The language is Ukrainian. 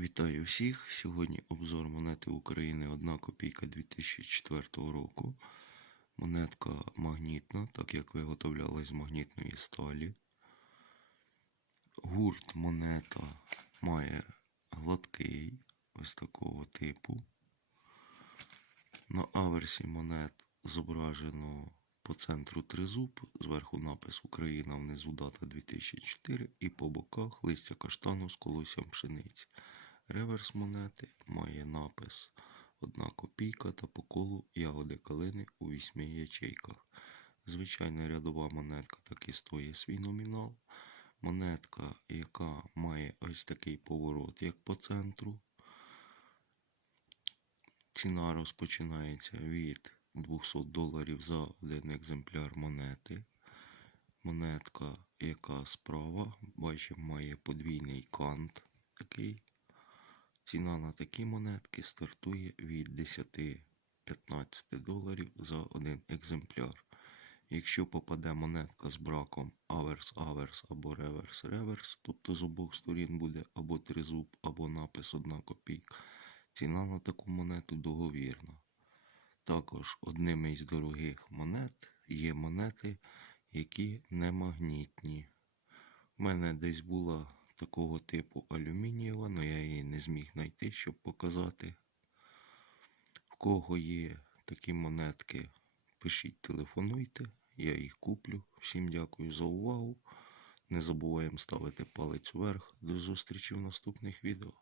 Вітаю всіх! Сьогодні обзор монети України 1 копійка 2004 року. Монетка магнітна, так як виготовлялась з магнітної сталі. Гурт монета має гладкий, ось такого типу. На аверсі монет зображено по центру тризуб, зверху напис Україна, внизу дата 2004 і по боках листя каштану з колоссям пшениці. Реверс монети має напис Одна копійка та по колу ягоди калини у вісьми ячейках. Звичайна рядова монетка таки стоїть свій номінал. Монетка, яка має ось такий поворот, як по центру. Ціна розпочинається від 200 доларів за один екземпляр монети. Монетка, яка справа, бачимо, має подвійний кант такий. Ціна на такі монетки стартує від 10-15 доларів за один екземпляр. Якщо попаде монетка з браком аверс-аверс або реверс-реверс, тобто з обох сторін буде або тризуб, або напис 1 копійка, ціна на таку монету договірна. Також одними із дорогих монет є монети, які не магнітні. У мене десь була такого типу алюмінієва, але я її зміг знайти, щоб показати. В кого є такі монетки, пишіть, телефонуйте, я їх куплю. Всім дякую за увагу. Не забуваємо ставити палець вверх. До зустрічі в наступних відео.